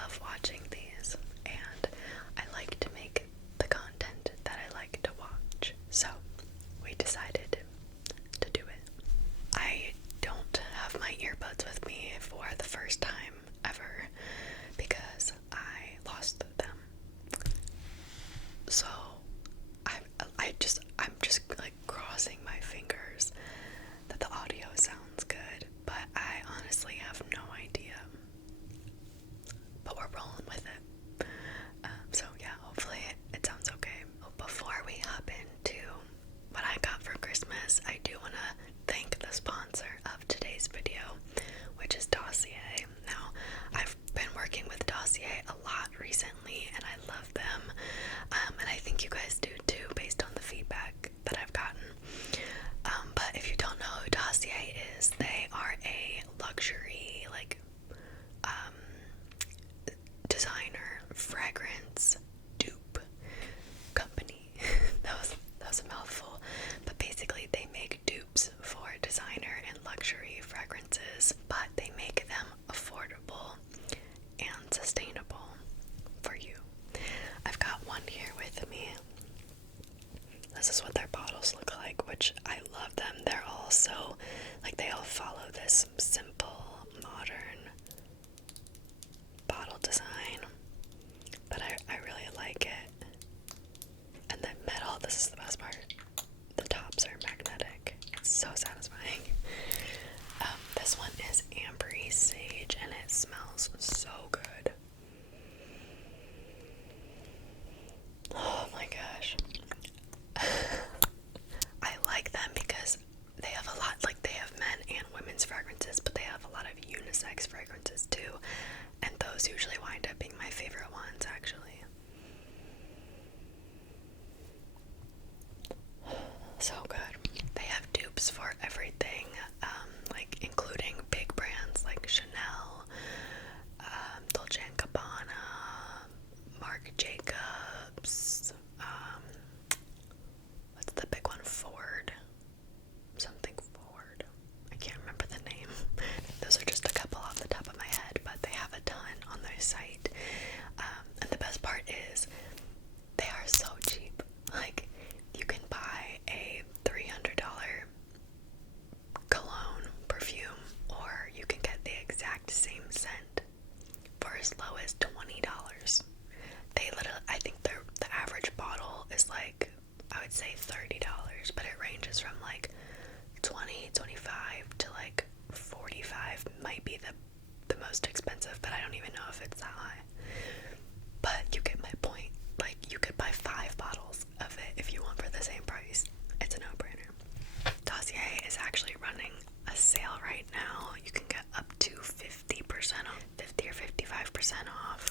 love watching these, and I like to make the content that I like to watch. So we decided to do it. I don't have my earbuds with me for the first time ever because I lost them. So I'm just like crossing my fingers that the audio sounds good, but I honestly have no idea. But we're rolling with it. So yeah, hopefully it sounds okay. Before we hop into what I got for Christmas, I do want to thank the sponsor of today's video, which is Dossier. Now, I've been working with Dossier a lot recently, and I love them, and I think you guys do too, based on the feedback that I've gotten. But if you don't know who Dossier is, they are a luxury, like, designer, fragrance, dupe company. that was a mouthful, but basically they make dupes for designer and luxury fragrances, but they make them affordable and sustainable for you. I've got one here with me. This is what their bottles look like, which I love them. They're all so, like, they all follow this simple, modern bottle design, but I really like it. And the metal, this is the best part, the tops are magnetic. It's so satisfying. This one is ambery sage, and it smells so good. Oh my gosh. I like them because they have a lot, like they have men and women's fragrances, but they have a lot of unisex fragrances too, and those usually wind up being my favorite ones, actually. So good. They have dupes for everything, like including big brands like Chanel, Dolce & Gabbana, Marc Jacobs, what's the big one? Ford. Something Ford. I can't remember the name. Those are just a couple off the top of my head, but they have a ton on their site. And the best part is they are so cheap. Like, you can buy a $300 cologne perfume, or you can get the exact same scent for as low as $20. They literally, I think the average bottle is like, I would say $30, but it ranges from like 20, 25 to like 45 might be the most expensive, but I don't even know if it's that high. But you get my point. Like, you could buy 5 bottles of it if you want for the same price. It's a no-brainer. Dossier is actually running a sale right now. You can get up to 50% off, 50 or 55% off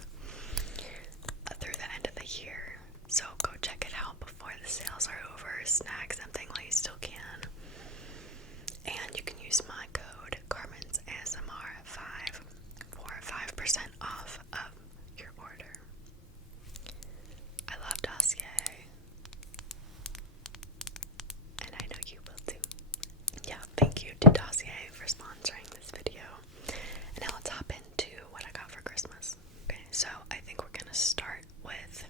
through the end of the year. So go check it out before the sales are over. Snag something while you still can. And you can use my code Carmen's ASMR5 for 5% off of your order. I love Dossier, and I know you will too. Yeah, thank you to Dossier for sponsoring this video. And now let's hop into what I got for Christmas. Okay, so I think we're gonna start with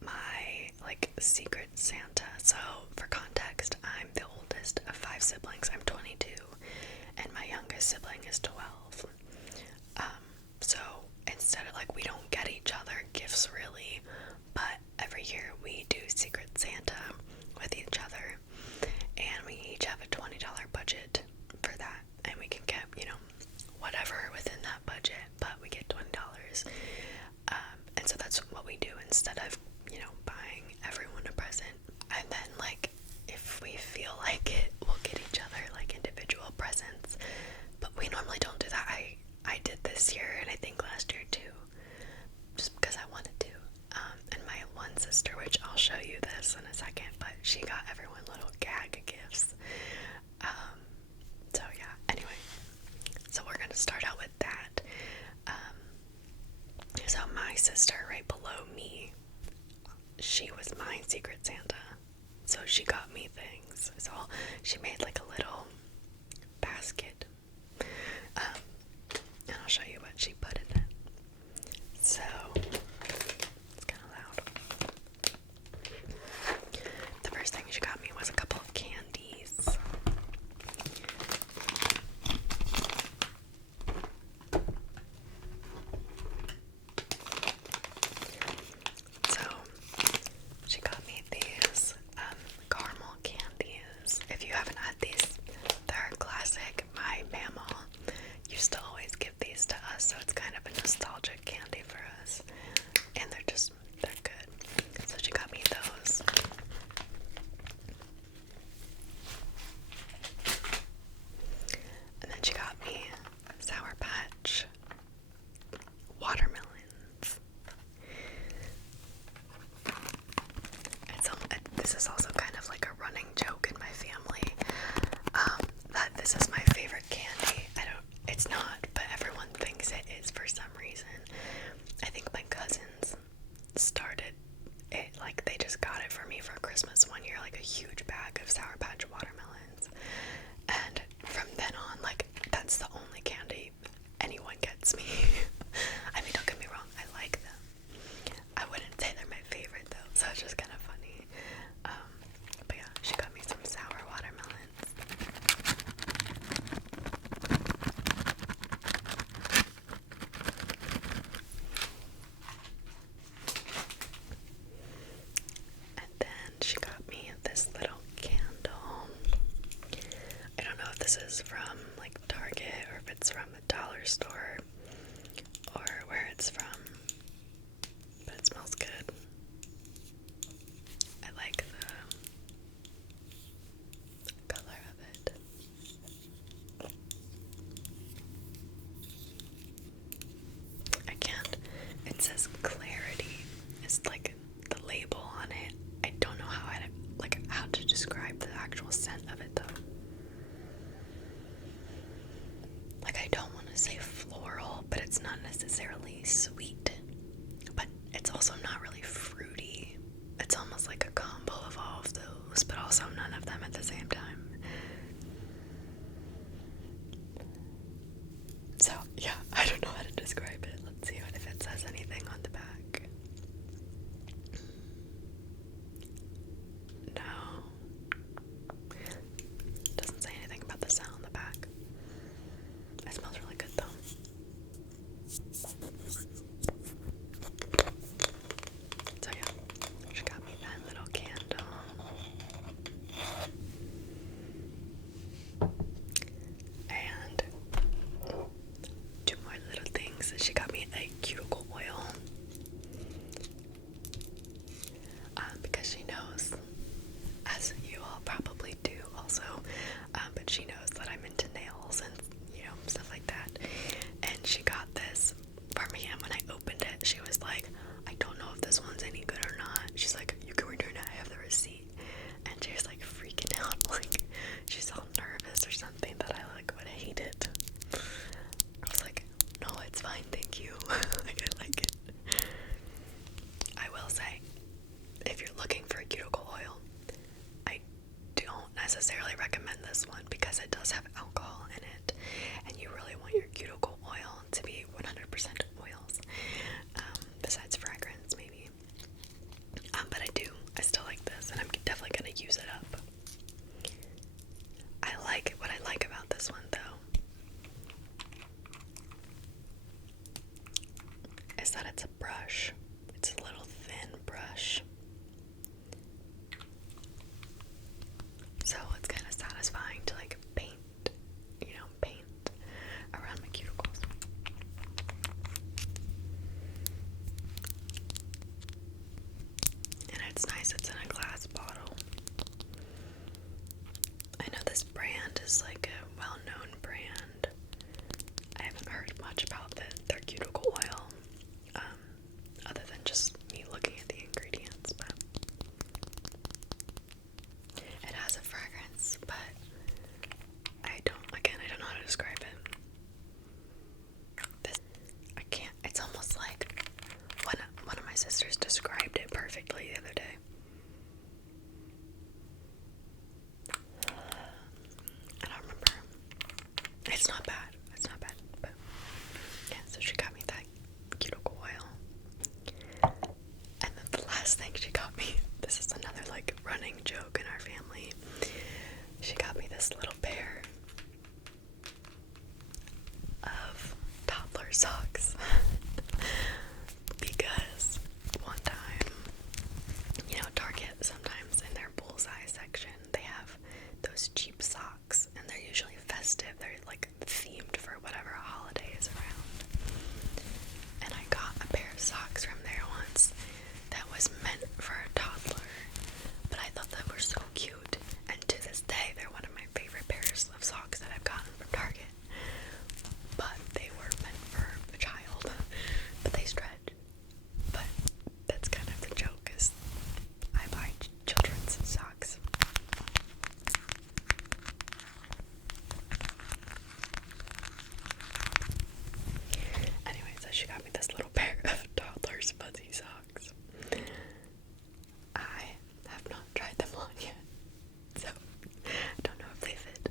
my, like, secret Santa. So for context, I'm the oldest of 5 siblings. I'm 22, and my youngest sibling is 12. So instead of, like, we don't get each other gifts really, but every year we do secret Santa with each other, and we each have a $20 budget for that, and we can get, whatever within that budget, but we get $20. And so that's what we do instead of, buying everyone a present. And then, like, if we feel like it, we'll get each other, like, individual presents. But we normally don't do that. I did this year, and I think last year too, just because I wanted to. And my one sister, which I'll show you this in a second, but she got everyone little gag gifts. So yeah, anyway. So we're gonna start out with that. So my sister right below me, she was my secret Santa. So she got me things. So she made like a little basket. And I'll show you what she put in it. it's from, but it smells good. I like the color of it. I can't. It says clarity. It's like the label on it. I don't know how to describe the actual scent of it though. Like, I don't want to say floral, but it's not necessarily sweet. But it's also not really fruity. It's almost like a combo of all of those, but also none of them at the same time. So, yeah, I don't know how to describe it. Let's see if it says anything on the back. No. Doesn't say anything about the scent on the back. It smells really good though. So yeah, she got me that little candle. And two more little things. She got me a cuticle oil. Because she knows, as you all probably do also, but she knows that I'm into nails and, stuff like that. And she got this for me, and when I opened it, she was like, I don't know if this one's any good or not. She's like, you can return it, I have the receipt. And she was like freaking out, like she's all nervous or something that I would hate it. I was like, no, it's fine, thank you. Like, I like it. I will say, if you're looking for a cuticle oil, I don't necessarily recommend this one because it does have alcohol in it, and you really want your cuticle oil to be 100% oils, besides fragrance maybe. But I still like this, and I'm definitely gonna use it up. What I like about this one though is that it's a brush. It's a little thin brush. So it's kind of satisfying to paint around my cuticles. And it's nice, it's in a glass bottle. I know this brand is a well-known brand. I haven't heard much about their cuticle oil, other than just me looking at the ingredients, but it has a fragrance, but I don't know how to describe it. It's almost like one of my sisters described it perfectly the other day. I don't remember. It's not bad, but yeah, so she got me that cuticle oil. And then the last thing she got me, this is another running joke in our family. She got me this little pair of toddler socks. Because one time, Target, sometimes in their bullseye section, they have those cheap socks, and they're usually festive. They're themed for whatever holiday is around. And I got a pair of socks from there once that was meant for a toddler, but I thought they were so cute, and to this day they're one of my favorite pairs of socks that I've gotten from Target. But they were meant for a child, but they stretch. But that's kind of the joke, is I buy children's socks. Anyway, so she got me this little pair of toddler's fuzzy socks. I have not tried them on yet, so I don't know if they fit.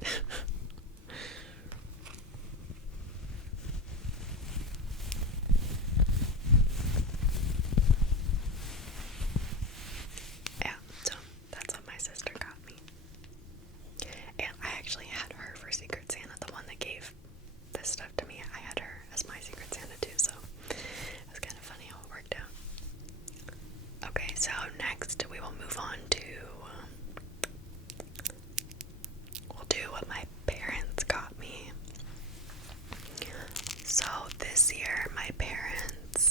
Yeah, so that's what my sister got me. And I actually had her for Secret Santa, the one that gave this stuff to me. I had her as my Secret Santa too, so it was kind of funny how it worked out. Okay, so next we will move on to, we'll do what my parents got me. So this year my parents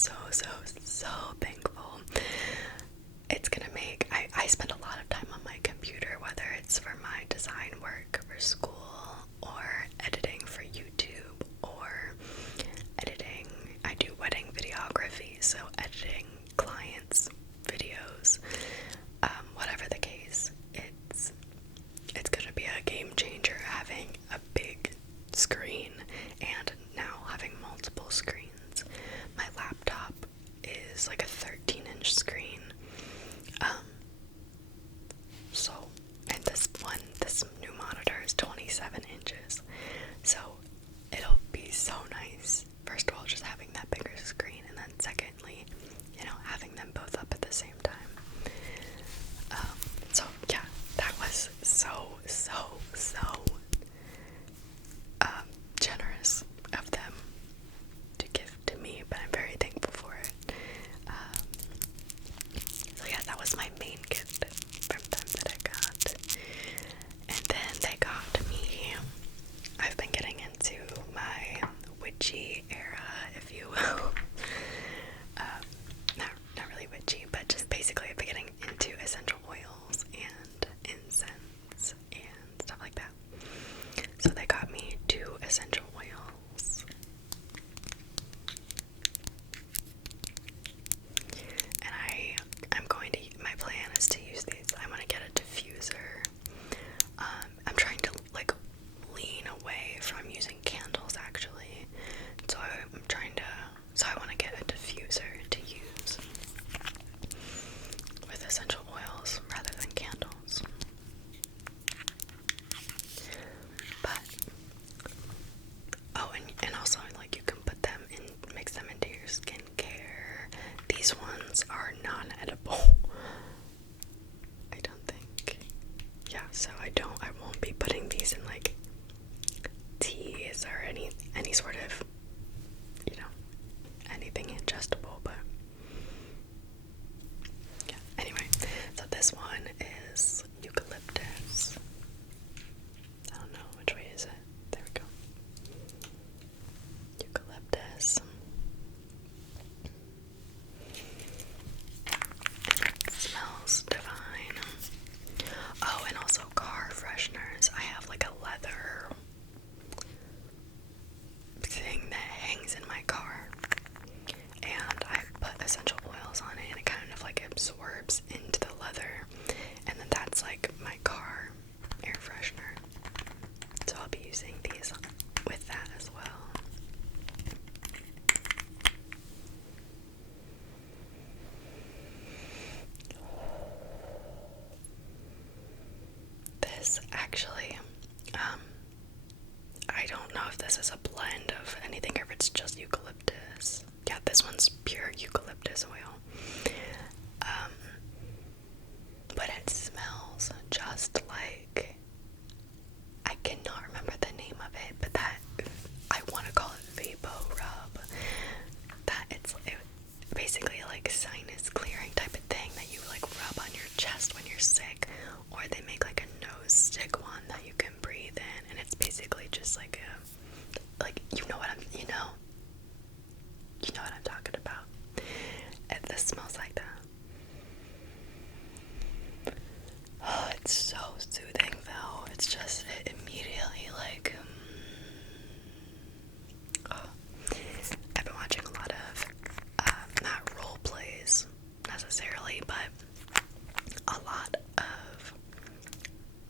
so thankful. It's gonna make, I spend a lot of time on my computer, whether it's for my design work for school or editing for YouTube or editing, I do wedding videography, so editing clients' videos, whatever the case, it's gonna be a game changer having a big screen and now having multiple screens. My laptop is like a 13-inch screen. And this new monitor is 27 inches. So it'll be so nice. First of all, just having that bigger screen, and then secondly, having them both up at the same time. So yeah, that was so generous of them to give to me, but I'm very thankful for it. So yeah, that was my main gift from them that I got. And then they got me, I've been getting into my witchy era, if you will. Not really witchy, but just basically I've been getting into essential oils and incense and stuff like that. So they got me 2 essential oils. And I'm going to, my plan is to use these. I want to get a diffuser. I'm trying to like lean away from using candles actually. So I want to get a diffuser to use with essential oils rather than candles. But and also like you can put them in, mix them into your skincare. These ones are non-edible, I don't think. Yeah, so I won't be putting these in like teas or any sort of, anything ingestible, but yeah. Anyway, so this one is eucalyptus. I don't know, which way is it? There we go. Eucalyptus. It smells divine. Oh, and also car fresheners. I have like a leather thing that hangs in my car, and I put essential oils on it, and it kind of like absorbs into the leather, and then that's like my car air freshener. So I'll be using these with that as well. This actually, I don't know if this is a blend of anything or if it's just eucalyptus. Yeah, this one's pure eucalyptus oil. But it smells just like, I cannot remember the name of it, but I want to call it Vapor Rub. It's basically like sinus clearing type of thing that you like rub on your chest when you're sick, or they make like a nose stick one that you can breathe in, and it's basically just like you know what I'm talking about. This smells like that. Oh, it's so soothing though. It's just, it immediately like, I've been watching a lot of, not role plays necessarily, but a lot of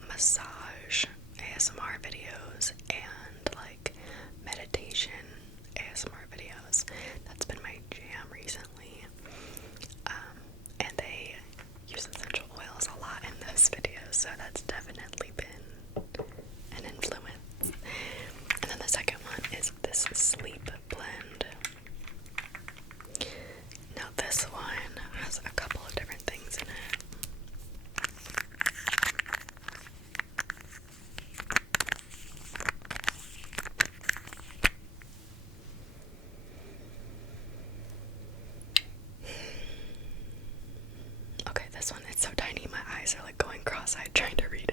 massage ASMR videos and like meditation ASMR videos. That's been my jam recently. And they use essential oils a lot in those videos, so that's definitely been an influence. And then the second one is this sleep blend. Now this one has a couple of different things in it. Okay, this one, it's so tiny, my eyes are like going cross-eyed trying to read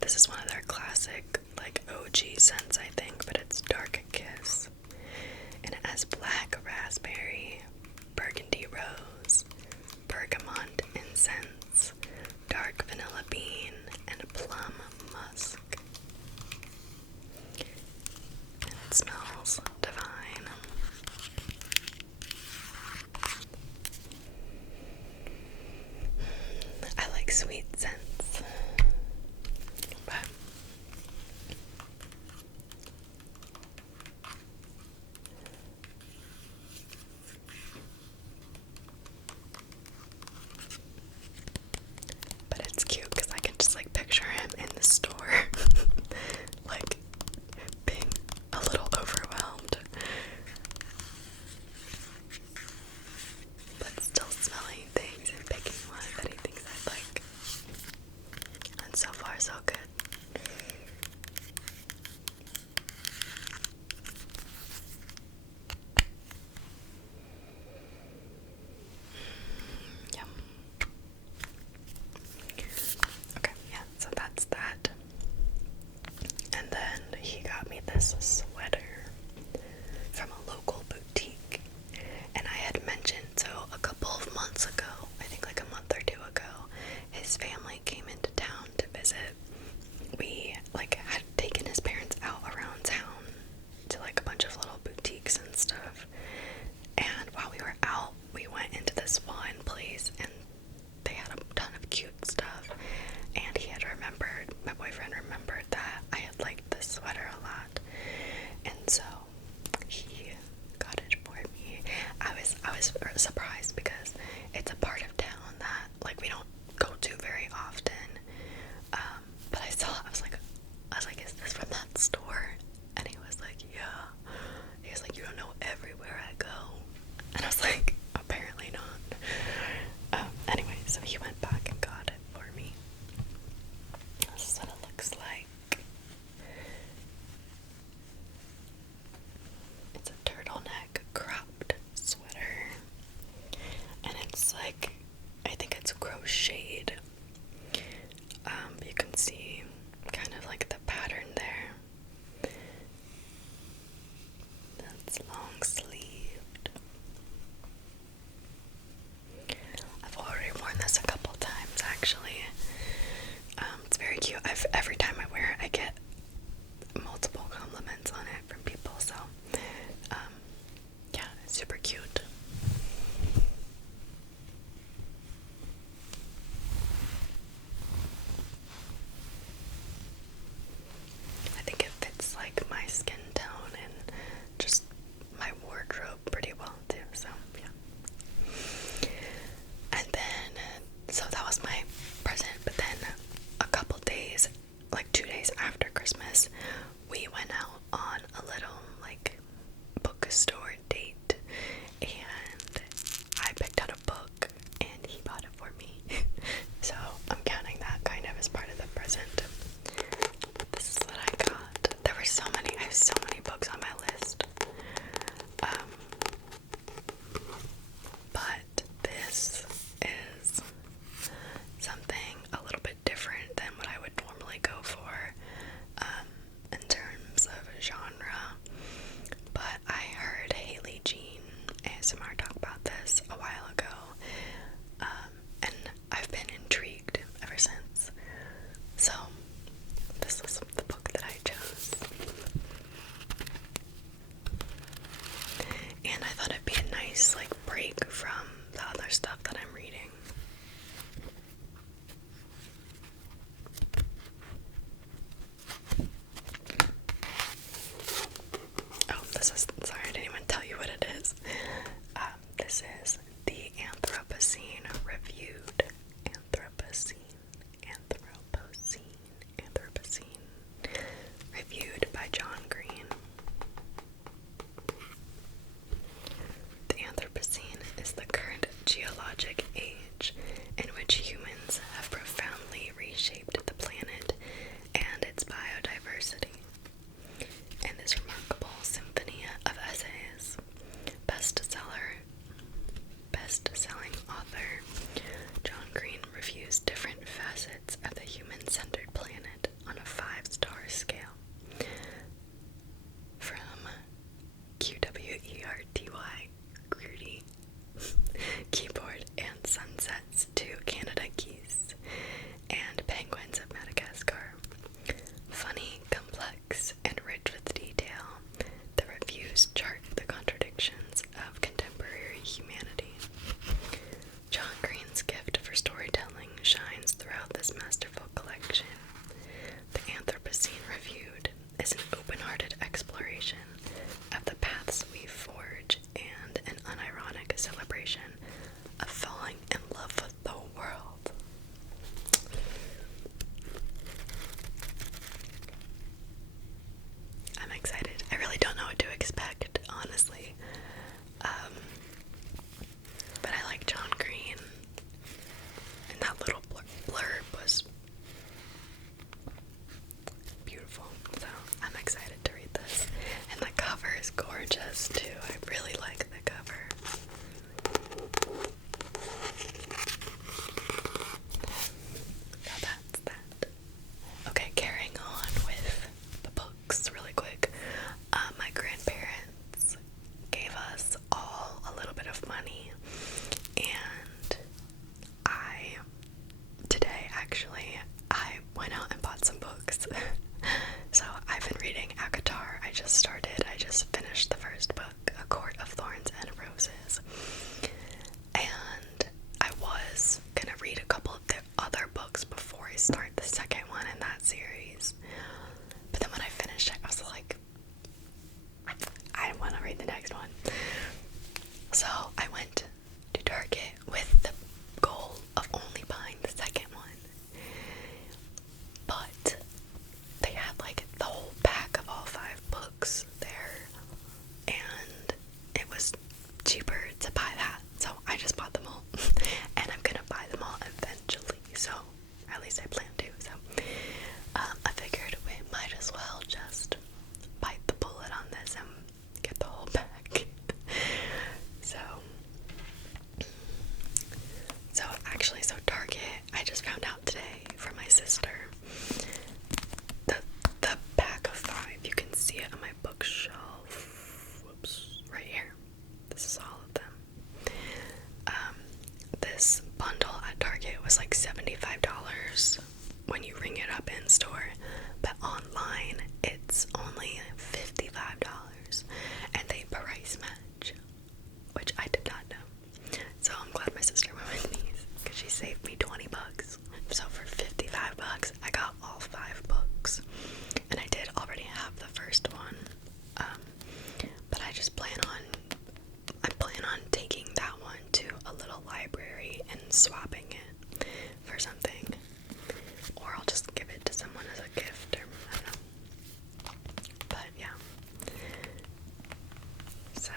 this is one of their classic, like, OG scents, I think, but it's Dark Kiss. And it has black raspberry, burgundy rose, bergamot incense, dark vanilla bean, and plum musk. And it smells divine. I like sweet scents, but it's cute because I can just like picture him in the store, like being a little overwhelmed, but still smelling things and picking one that he thinks I like. And so far, so good. Yum. Okay, yeah, so that's that. And then he got me this sweater from a local boutique. And I had mentioned, so a couple of months ago, I think like a month or two ago, his family came into town to visit. We like had taken his parents out around town to like a bunch of little boutiques and stuff. And while we were out, we went into this one place and they had a ton of cute stuff. And he had remembered, my boyfriend remembered that I had liked this sweater a lot. And so he got it for me. I was surprised because it's a part of town that like we don't go to very often. But I saw it, I was like, is this from that store? And he was like, yeah. He was like, you don't know everywhere I go. And I was like, apparently not. Anyway, so he went back and got it for me. This is what it looks like. It's a turtleneck cropped sweater. And it's like, I think it's crocheted. You can see kind of like the pattern there. That's long sleeved. I've already worn this a couple times actually. It's very cute. Every time I wear it, I get multiple compliments on it from people, so yeah, it's super cute. I think it fits like my skin tone and just my wardrobe pretty well too, so yeah. And then, so that was my present, but then a couple days, like went out and bought some books. So I've been reading Akatar. I just finished the first book, A Court of Thorns and Roses. And I was gonna read a couple of the other books before I start the second one in that series. But then when I finished it, I was like, I want to read the next one. So I went to Target with the goal of only buying the second one. But they had like the whole pack of all 5 books there, and it was cheaper to buy that, so I just bought them all. And I'm gonna buy them all eventually, so at least I plan to. So I figured we might as well just bite the bullet on this and get the whole pack. So Target, I just found out today from my sister, the pack of 5, you can see it on my bookshelf, whoops, right here, this is all of them. This bundle at Target was like $75 when you ring it up in store, but online it's only $55, and they price match, which I did not know. So I'm glad my sister went with me, because she saved me $20. So for $55, I got all 5 books, and I did already have the first one. But I just plan on taking that one to a little library and swapping it for something, or I'll just give it to someone as a gift, or I don't know. But yeah, so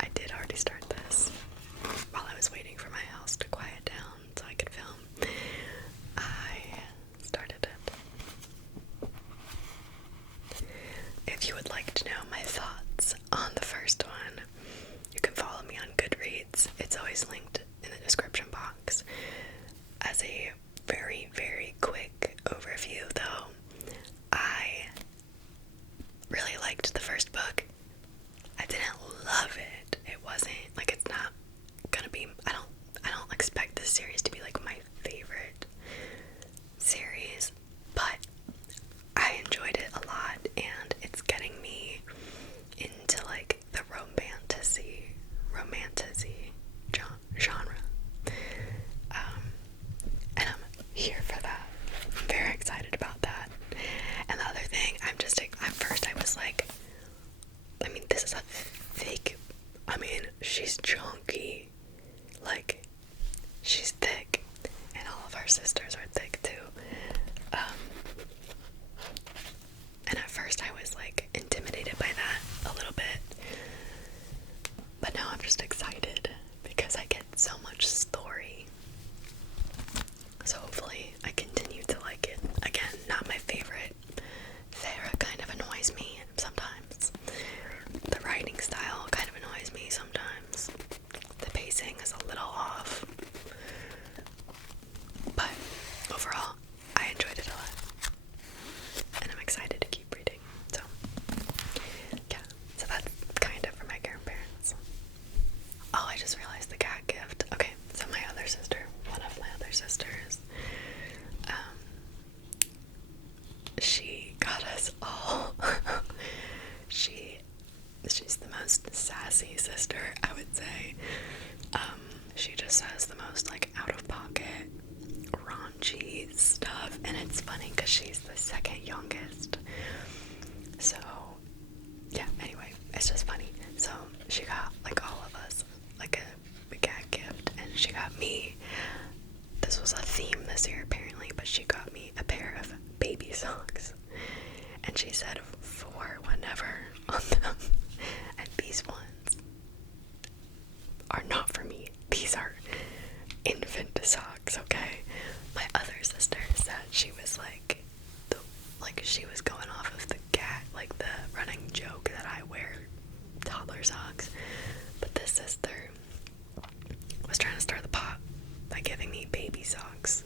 I did already start this while I was waiting for my house to quiet down so I could film. I started it. If you would like to know my thoughts on the first one, you can follow me on Goodreads. It's always linked in the description box. As a very, very quick overview, though, I really liked the first book. I didn't love it. It wasn't, like, it's not gonna be, I don't expect this series to be like my favorite series, but I enjoyed it a lot, and it's getting me into like the romantasy genre. And I'm here for that. I'm very excited about that. And the other thing, at first I was like, I mean, this is a fake, she's chunky, like, she's thick, and all of our sisters are thick too. And at first I was like intimidated by that a little bit, but now I'm just excited because I get so much story. So hopefully I continue to like it. Again, not my favorite. Sarah kind of annoys me sometimes. The writing style kind of annoys me sometimes. The pacing is a little off. But overall, I enjoyed it a lot. And I'm excited to keep reading. So, yeah. So that's kind of for my grandparents. Oh, I just realized the cat gift. Okay, so one of my other sisters, she got us all. She's the most sassy sister, I would say. She just says the most like out of pocket, raunchy stuff, and it's funny because she's the second youngest. So yeah, anyway, it's just funny. So she got like all of us like a cat gift, and she got me, this was a theme this year apparently, but she got me a pair of baby socks, and she said for whenever on them. And these ones are not for me. These are infant socks, okay? My other sister said she was like, she was going off of the running joke that I wear toddler socks. But this sister was trying to stir the pot by giving me baby socks.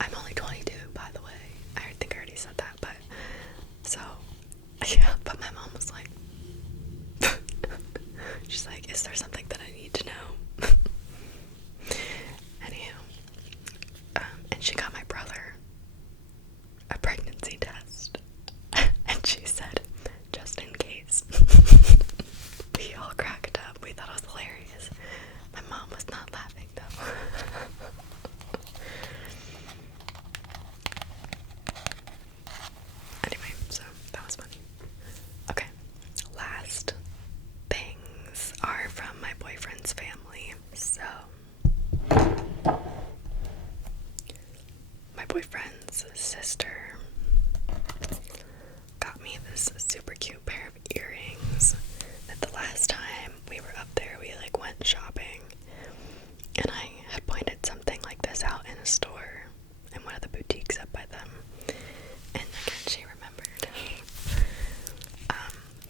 I'm only 22, by the way. I think I already said that, but so yeah. But my mom was like, she's like, is there something that I need to know? Anyhow, and she got my brother sister got me this super cute pair of earrings that the last time we were up there, we like went shopping, and I had pointed something like this out in a store in one of the boutiques up by them, and again she remembered.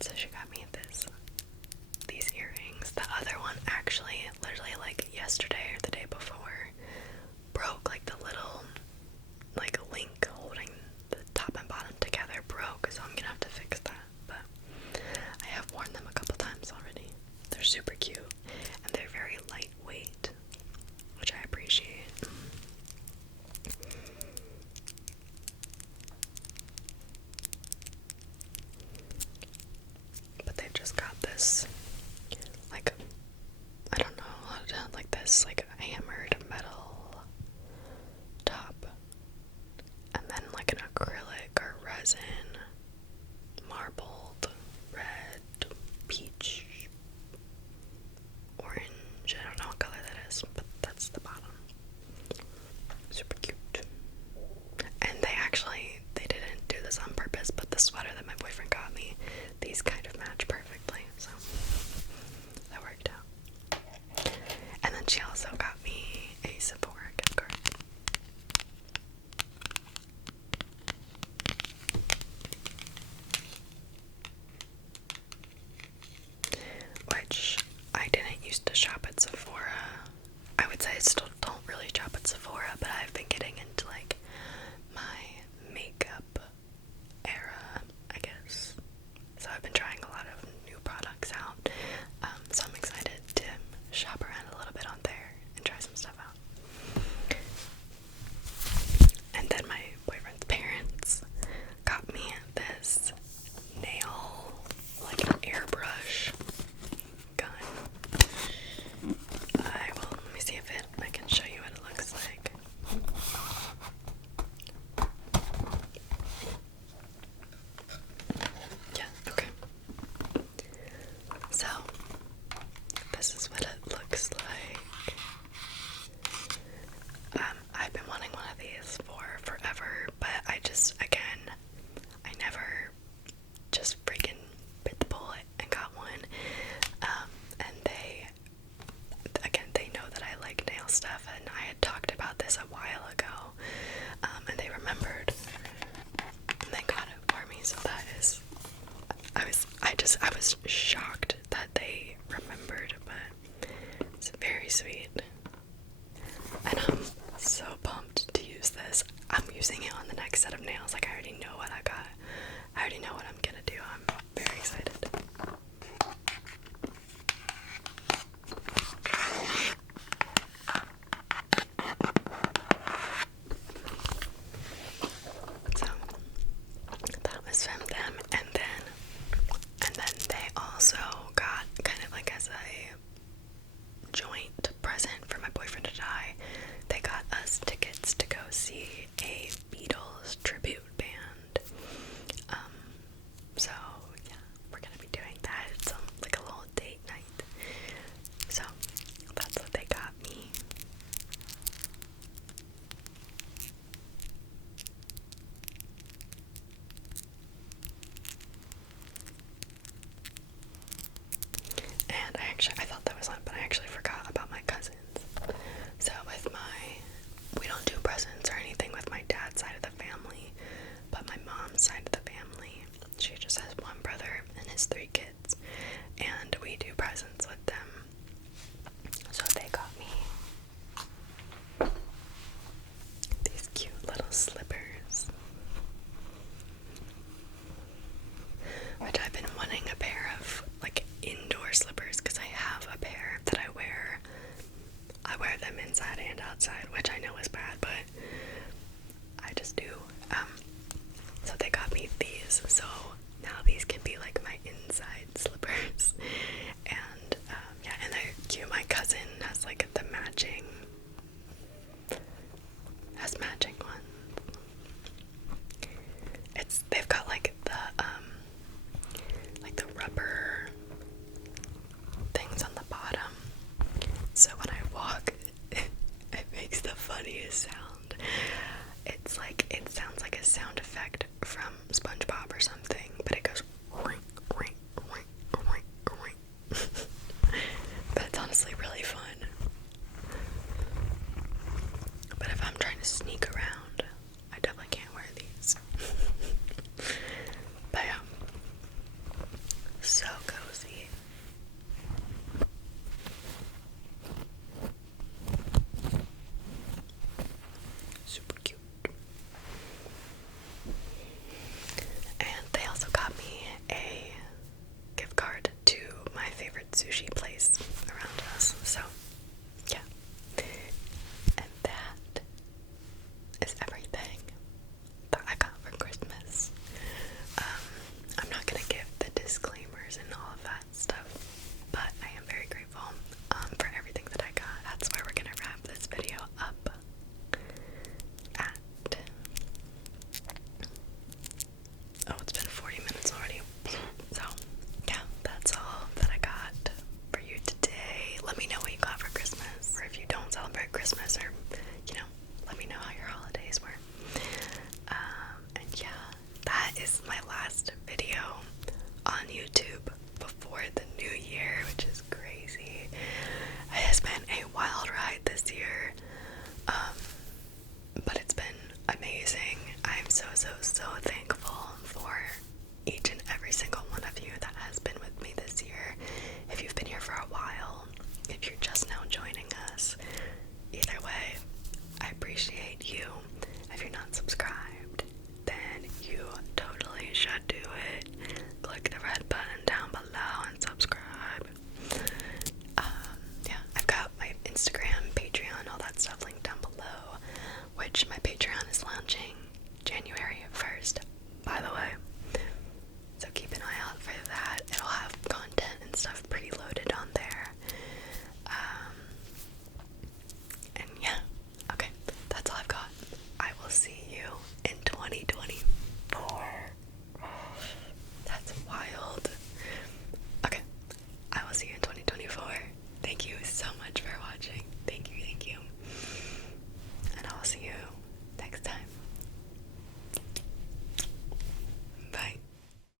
So she got me these earrings. The other one actually, literally like yesterday or the day before, broke. Like the little like link holding the top and bottom together broke, so I'm gonna have to fix that. But I have worn them a couple times already. They're super cute and they're very lightweight, which I appreciate. But they've just got this, like, I don't know how to, like this, like hammered metal top, and then like an acrylic or resin, marbled, red, peach, orange, I don't know what color that is, but that's the bottom. Super cute. And they didn't do this on purpose, but the sweater that my boyfriend got me, these kind of match perfectly, so that worked out. And then she also got me a Sephora gift card. Which I didn't used to shop at Sephora. I would say I still don't really shop at Sephora, but I've been getting into like my makeup era, I guess. So I've been trying a lot of new products out. So I'm excited to shop around a little bit on there and try some stuff out. And then my boyfriend's parents got me this nail, like an airbrush gun. Let me see if I can show you what it looks like. Yeah, okay. So, this is what it looks like. I've been wanting one of these for forever, but I never just freaking bit the bullet and got one. And they know that I like nail stuff, and I had talked about this a while ago, and they remembered, and they got it for me, so that is, I was shocked that they remembered, but it's very sweet, and I'm so pumped to use this. I'm using it on the next set of nails. Like, I already know what I got. I already know what I'm gonna do. I'm very excited. So that was from them, and then they also got, kind of like as a joint present for my boyfriend and I, they got us tickets to go see a Beatles tribute band. So yeah, we're gonna be doing that. It's like a little date night. So that's what they got me. And I thought that was on, but I actually forgot about my cousins. So we don't do presents or anything with my dad's side of the family, but my mom's side of the family, she just has one brother and his 3 kids, and we do presents with them. So they got me these cute little slippers, which I've been wanting a pair of like indoor slippers, because I have a pair that I wear them inside and outside, which I know is bad, but I just do. So they got me these, so now these can be like my inside slippers, and yeah, and they're cute. My cousin has like the matching ones, trying to sneak around. I definitely can't wear these. But yeah, so cozy. Super cute. And they also got me a gift card to my favorite sushi place around us. So, yeah. And that is everything that I got for Christmas. I'm not gonna give the disclaimers and all of that stuff, but I am very grateful for everything that I got. That's why we're gonna wrap this video up at, oh, it's been 40 minutes already. So, yeah, that's all that I got for you today. Let me know what you got for Christmas, or if you don't celebrate Christmas, or, you know, let me know how your holidays were. And yeah, that is my last video on YouTube before the new year, which is crazy. It has been a wild ride this year, but it's been amazing. I'm so thankful for each and every single one of you that has been with me this year. If you've been here for a while, if you're just now joining us, either way, I appreciate you. If you're not subscribed, then you totally should do it. Click the red button down below and subscribe. Yeah, I've got my Instagram, Patreon, all that stuff linked down below, which my Patreon is launching January 1st,